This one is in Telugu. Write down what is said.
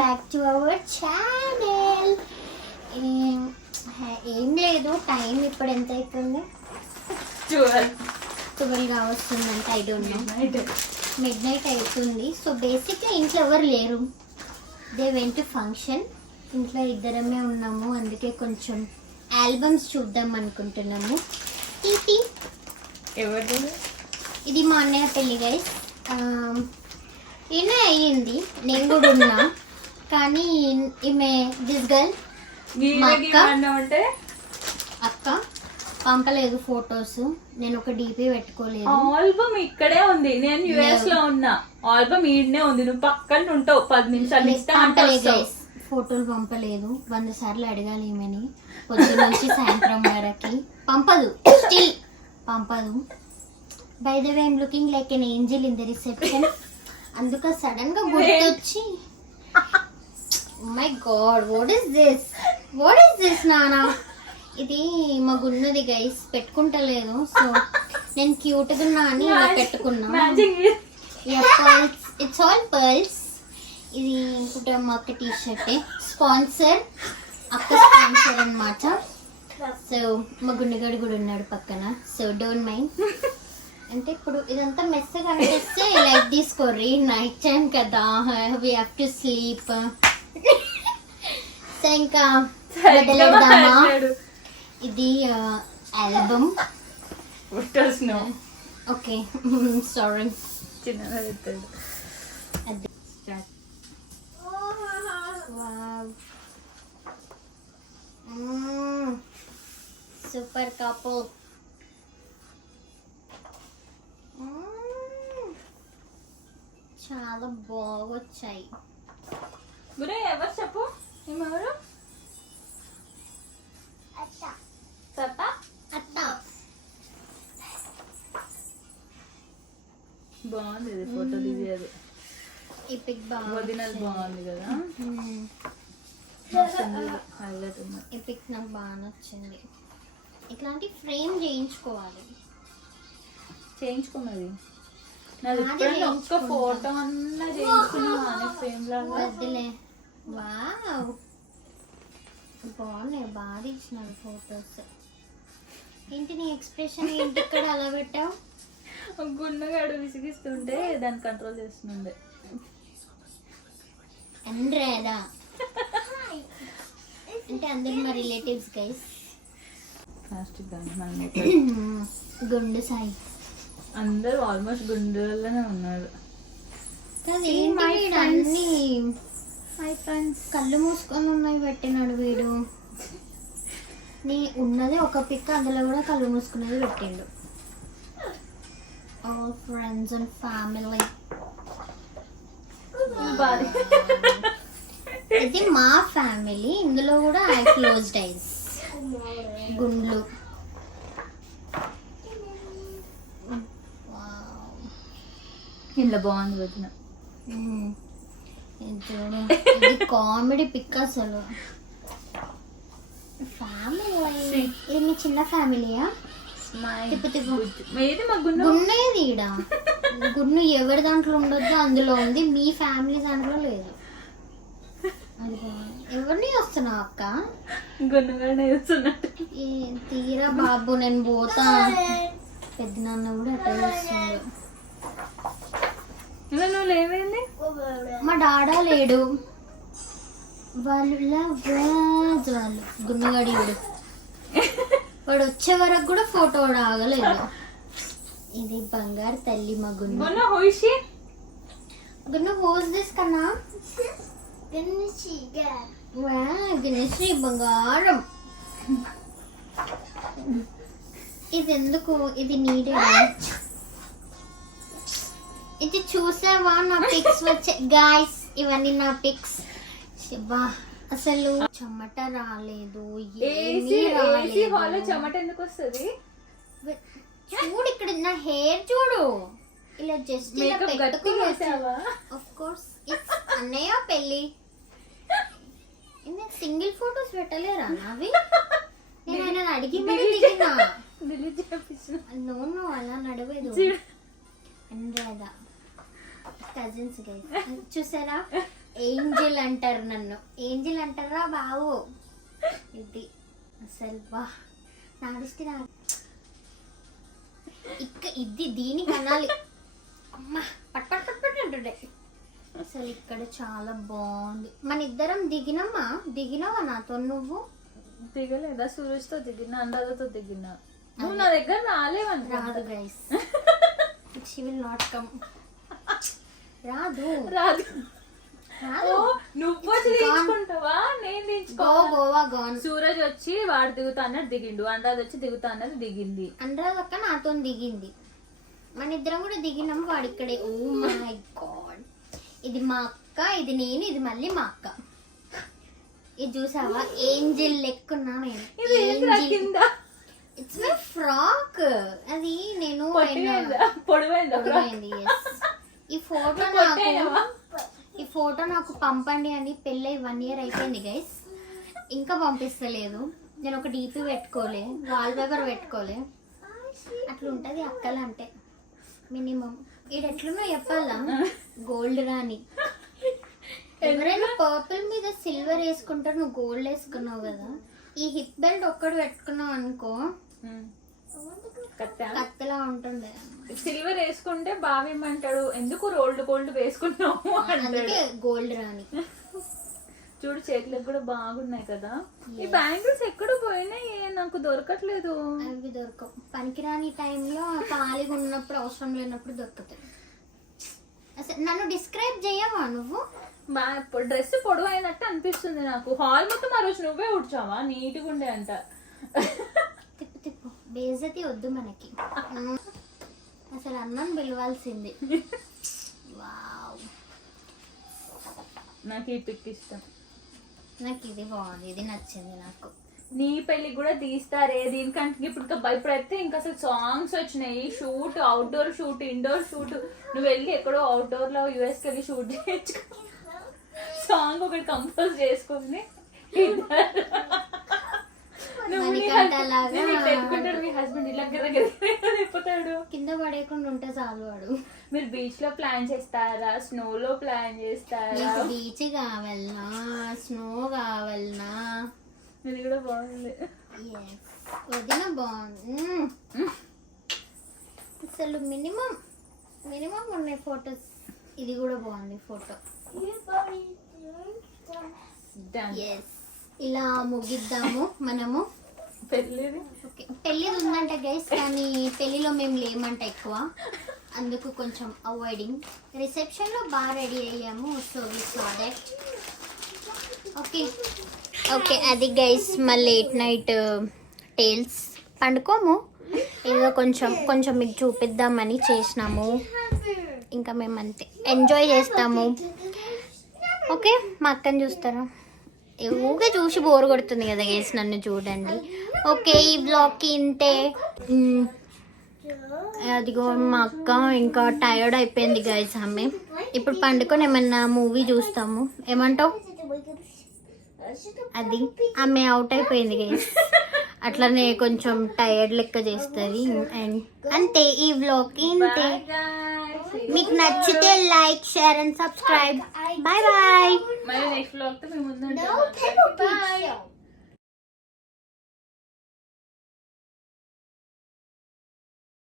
Back to our channel. ఏం లేదు, టైం ఇప్పుడు ఎంత అవుతుంది? 12 కావస్తుందంటే I don't know, midnight అవుతుంది. సో బేసిక్గా ఇంట్లో ఎవరు లేరు, దే వెంట్ టు ఫంక్షన్. ఇంట్లో ఇద్దరమే ఉన్నాము, అందుకే కొంచెం ఆల్బమ్స్ చూద్దాం అనుకుంటున్నాము. ఇది మా అన్నయ్య పెళ్ళి గైస్. ఈయన అయ్యింది, నేను కూడా ఉన్నా. కానీ ఈమె దిస్ గర్ల్ మా అక్క పంపలేదు ఫొటోస్. నేను ఒక డీపీ పెట్టుకోలేదు. ఆల్బమ్ ఇక్కడే ఉంది, నేను యుఎస్ లో ఉన్నా. ఆల్బమ్ ఈడనే ఉంది, నువ్వు పక్కన ఉంటావు. 10 నిమిషాలు ఫోటోలు పంపలేదు. 100 సార్లు అడగాలి ఈమెని, పొద్దున నుంచి సాయంత్రం వరకు పంపదు, స్టిల్ పంపదు. By the way I'm looking like an angel in the reception. అందుక సడన్ గా గుర్తొచ్చి my god what is this నానా. ఇది మా గున్నది గైస్, పెట్టుకుంటలేదు. సో నేను క్యూట్ గా ఉన్నా అని ఇలా పెట్టుకున్నా. It's all pearls. ఇది ఇప్పుడు మా అక్క టీ షర్ట్ స్పాన్సర్, అక్క స్పాన్సర్ అన్నమాట. సో మా గుండెగాడు కూడా ఉన్నాడు పక్కన, సో డోంట్ మైండ్. అంటే ఇప్పుడు ఇదంతా మెస్సగా అనిపిస్తే లైక్ తీసుకోర్రి, నైట్ టైం కదా, we have to sleep. So ఇంకా బట్టలేద్దామా? ఇది album. Okay sorry, super couple. చాలా బాగా వచ్చాయి. ఎవరు చెప్పు, ఎవరు? బాగుంది ఫోటో దిగేది. ఈ పిక్ బాగుంది కదా, ఈ పిక్ నాకు బాగా నచ్చింది. ఇట్లాంటి ఫ్రేమ్ చేయించుకోవాలి. చేయించుకున్నది ఒక్క ఫోటో అన్నా చేయించుకున్నా ఫ్రేమ్ లాగా. వద్దులే. వావ్ బాగున్నాయి, బాగా ఇచ్చినారు ఫొటోస్. ఏంటి నీ ఎక్స్ప్రెషన్ ఏంటి ఇక్కడ అలా పెట్టావు? గున్నగాడు విసిగిస్తుంటే దాన్ని కంట్రోల్ చేస్తుండే. అండ్రేదా అంటే అందరు మా రిలేటివ్స్ గైస్. గుండు సాయి అందరూ ఆల్మోస్ట్ గుండెలోనే ఉన్నారు. అన్ని కళ్ళు మూసుకొని ఉన్నాయి పెట్టినాడు వీడు. నీ ఉన్నది ఒక పిక్, అందులో కూడా కళ్ళు మూసుకునేది పెట్టిండు. All friends and family. ఇది మా ఫ్యామిలీ, ఇందులో కూడా ఐ క్లోజ్డ్ ఐస్, గుండ్లు. ఇలా బాగుంది వదిన. ఇది కామెడీ పిక్ అసలు. ఫ్యామిలీ ఇది మీ చిన్న ఫ్యామిలీయా? గున్నేది ఈడ గున్ను ఎవరి దాంట్లో ఉండొద్దు అందులో ఉంది, మీ ఫ్యామిలీ దాంట్లో లేదు. అది ఎవరిని వస్తున్నావు అక్క? తీరా బాబు నేను పోతా. పెద్ద నాన్న కూడా అట్లా చేస్తున్నాడు. మా డాడా లేడు, వాళ్ళు గున్నగడియుడు. వాడు వచ్చే వరకు కూడా ఫోటో ఆగలేదు. ఇది బంగారు తల్లి మా గున్న. గున్న హోస్ దిస్ కన్నా గణేశ్రీ బంగారం. ఇది ఎందుకు? ఇది నీడే. ఇది చూసావా నా పిక్స్ వచ్చే గాయస్, ఇవన్నీ నా పిక్స్. అసలు చెమట రాలేదు, చెమట ఎందుకు వస్తుంది? చూడు ఇక్కడ నా హెయిర్ చూడు, ఇలా జస్ట్ ఆఫ్ కోర్స్ ఇట్స్ అన్నయ్య పెళ్ళి. సింగిల్ ఫోటోస్ పెట్టలేరా నావి? నేను ఆయన అడిగి మరి దిగినా. నో అలా నడవదు. అండ్రేదా కజిన్స్ గైస్ చూసారా ఏంజిల్ అంటారు నన్ను, ఏంజిల్ అంటారా బావు. ఇది అసలు వా నాడిస్తే ఇది దీనికి అనాలి. అమ్మా పట్ పట్ పట్ పట్ అంటుండే. అసలు ఇక్కడ చాలా బాగుంది. మన ఇద్దరం దిగినావా నాతో? నువ్వు దిగలేదా? సూరజ్ తో దిగినా, అనురాధతో దిగినా. నువ్వు నా దగ్గర రాలేవని. రాదు guys, she will not come. రాదు రాదు. నువ్వు వచ్చి దించుకుంటావా? నేను దించుకోవా? గోవా గాన్. సూరజ్ వచ్చి వాడు దిగుతా అన్నది దిగిండు, అనురాధ వచ్చి దిగుతా అన్నది దిగింది. అనురాధ అక్క నాతో దిగింది, మన ఇద్దరం కూడా దిగినాము. వాడు ఇక్కడే. ఓ మై గాడ్, ఇది మా అక్క, ఇది నేను, ఇది మళ్ళీ మా అక్క. ఇది చూసావా ఏంజిల్ లెక్కున్నా నేను. It's my frock. అది నేను పొడవైంది. ఈ ఫోటో నాకు పంపండి అని పెళ్ళై 1 year అయిపోయింది గైస్, ఇంకా పంపిస్తలేదు. నేను ఒక డీపీ పెట్టుకోలే, వాల్ పేపర్ పెట్టుకోలే. అట్లా ఉంటది అక్కలు అంటే మినిమం. ఇది ఎట్లున్నా చెప్పాలా, గోల్డ్ రాని. ఎవరైనా పర్పుల్ మీద సిల్వర్ వేసుకుంటారు, నువ్వు గోల్డ్ వేసుకున్నావు కదా. ఈ హిప్ బెల్ట్ ఒక్కడు పెట్టుకున్నావు అనుకో కత్తెలా ఉంటుంది. సిల్వర్ వేసుకుంటే బావేమంటాడు, ఎందుకు రోల్డ్ గోల్డ్ వేసుకున్నావు అందుకే గోల్డ్ రాని. చూడు చేతులకు కూడా బాగున్నాయి కదా. ఈ బ్యాంగిల్స్ ఎక్కడ పోయినాయి, నాకు దొరకట్లేదు. అవి దొరకవు, పనికిరాని టైంలో ఖాళీగా ఉన్నప్పుడు, అవసరం లేనప్పుడు దొరుకుతాయి. అసలు నన్ను డిస్క్రైబ్ చేయవా నువ్వు? డ్రెస్ పొడవైనట్టు అనిపిస్తుంది నాకు. హాల్ మొత్తం ఆ రోజు నువ్వే ఉడ్చావా, నీట్గా ఉండే అంట. తిప్పు తిప్పు, బేజతి వద్దు మనకి. అసలు అన్నం పిలవాల్సింది. వావ్, నాకు ఈ పిక్ ఇష్టం. నాకు ఇది బాగుంది, ఇది నచ్చింది నాకు. నీ పెళ్లి కూడా తీస్తారే దీనికంటే. ఇప్పుడైతే ఇంకా అసలు సాంగ్స్ వచ్చినాయి. Shoot, outdoor shoot, indoor shoot. నువ్వు వెళ్ళి ఎక్కడో అవుట్డోర్ లో యుఎస్కి వెళ్ళి షూట్ చేయొచ్చు. సాంగ్ ఒకటి కంపోజ్ చేసుకుని మీ హస్బెండ్ ఇలా తిప్పుతాడు. కింద పడేయకుండా ఉంటే చాలు వాడు. మీరు బీచ్ లో ప్లాన్ చేస్తారా, స్నో లో ప్లాన్ చేస్తారా? బీచ్ కావాలనా, స్నో కావాలనా? ఇది కూడా బాగుంది. వదిన బాగుంది. అసలు మినిమం ఉన్నాయి ఫొటోస్. ఇది కూడా బాగుంది ఫోటో. ఇలా ముగిద్దాము మనము. పెళ్ళిది ఉందంట గైస్, కానీ పెళ్లిలో మేము లేమంట ఎక్కువ, అందుకు కొంచెం అవాయిడింగ్. రిసెప్షన్ లో బాగా రెడీ అయ్యాము. So we saw that. Okay అది గైస్ మా లేట్ నైట్ టేల్స్. పండుకోము, ఏదో కొంచెం మీకు చూపిద్దామని చేసినాము. ఇంకా మేము అంతే ఎంజాయ్ చేస్తాము. ఓకే, మా అక్కని చూస్తారా? ఊగే చూసి బోర్ కొడుతుంది కదా గైస్, నన్ను చూడండి. ఓకే, ఈ బ్లాగ్కి ఇంతే. అదిగో మా అక్క ఇంకా టైర్డ్ అయిపోయింది గైస్. ఆమె ఇప్పుడు పండుకొని ఏమన్నా మూవీ చూస్తాము. ఏమంటావు? అది ఆమె అవుట్ అయిపోయింది గైస్, అట్లనే కొంచెం టైర్డ్ లెక్క చేస్తుంది. అండ్ అంతే, ఈ వ్లాగ్ ఇంతే. మీకు నచ్చితే like, share and subscribe. Bye bye. Next vlog తో మేము ముందు ఉంటాం.